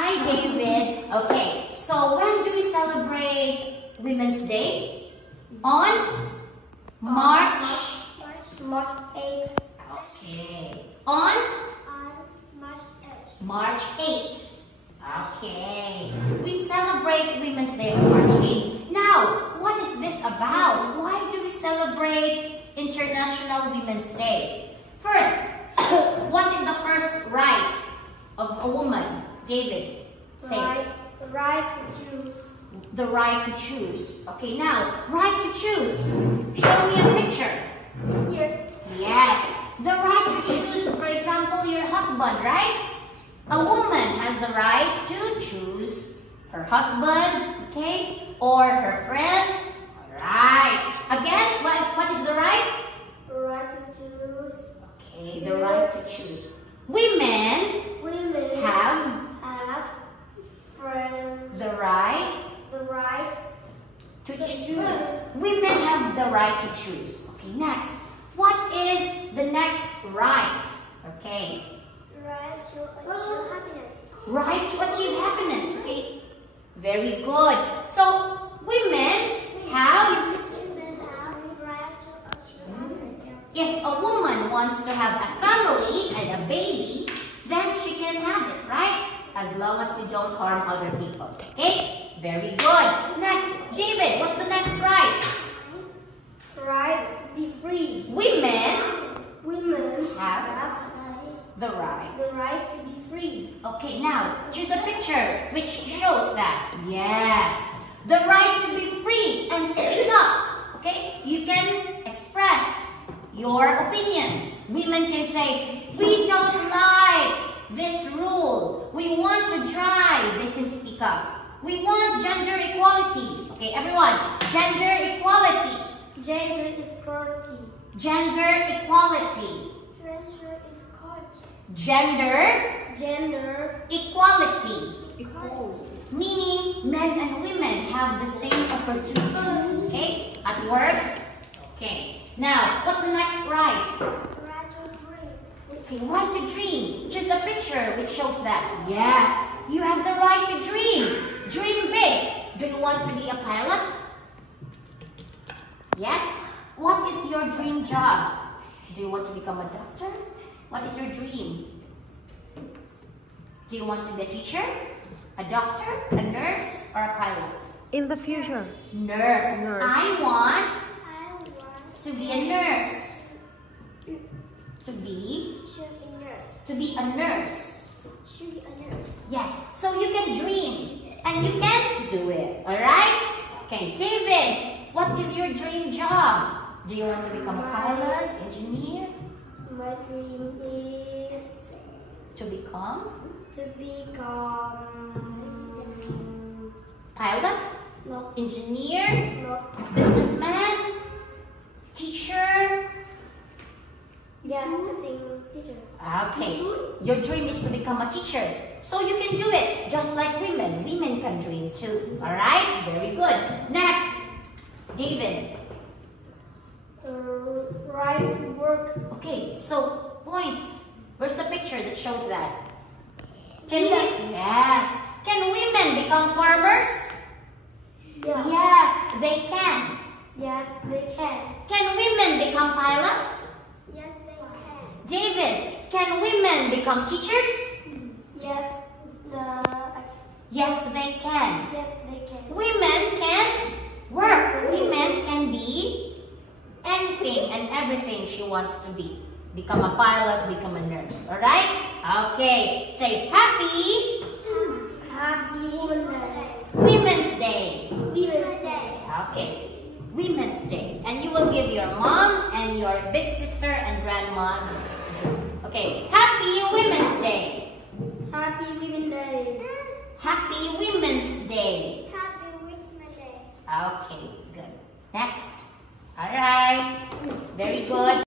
Hi, David. Okay, so when do we celebrate Women's Day? On March 8th. Okay. On March 8th. March 8th. Okay. We celebrate Women's Day on March 8th. Now, what is this about? Why do we celebrate International Women's Day? First, what is the first right of a woman? David, say it. Right to choose. The right to choose. Okay, now, right to choose. Show me a picture. Here. Yes, the right to choose, for example, your husband, right? A woman has the right to choose her husband, okay, or her friends. Right. Again, what is the right? Right to choose. Okay, the right to choose. Women have friends. the right The right to choose. Women have the right to choose. Okay, next. What is the next right? Okay. Right to achieve happiness. Right to achieve happiness. Okay. Very good. So, women have, Right to achieve happiness. if a woman wants to have a family and a baby, then she can have it, right? As long as you don't harm other people. Okay? Very good. Next, David, what's the next right? Right to be free. Women have the right. the right to be free. Okay, now, choose a picture which shows that. Yes. The right to be free and speak up. Okay? You can express your opinion. Women can say, we don't like this rule. We want to drive. They can speak up. We want gender equality. Okay, everyone. Gender equality. Gender equality. Gender equality. Gender equality. Meaning men and women have the same opportunities. Okay? At work. Okay. Now, what's the next right? Right to dream. Okay, right to dream. Choose a picture which shows that. Yes, you have the right to dream. Dream big. Do you want to be a pilot? Yes? What is your dream job? Do you want to become a doctor? What is your dream? Do you want to be a teacher? A doctor? A nurse? Or a pilot? In the future. Nurse. Nurse. I want I want to be a nurse. To be a nurse. Should be a nurse. Yes, so you can dream and you can do it, alright? Okay, David, what is your dream job? Do you want to become a pilot, engineer? My dream is To become to become pilot, no, engineer, no, businessman, teacher? yeah, nothing, teacher. Okay, your dream is to become a teacher. So you can do it just like women. Women can dream too, alright? Very good. Next, David. Right to work. Okay, so point. Where's the picture that shows that? Can Yeah. Yes. Can women become farmers? Yeah. Yes, they can. Yes, they can. Can women become pilots? Yes, they can. David, can women become teachers? Yes, Yes, they can. yes, they can. Women can work. Women can be anything and everything she wants to be. Become a pilot, become a nurse. Alright? Okay. Say happy Happy Women's Day. Women's Day. Okay. Women's Day. And you will give your mom and your big sister and grandma this. Okay. Happy Women's Day. Happy Women's Day. Happy Women's Day. Happy Women's Day. Okay. Good. Next. Alright. Very good.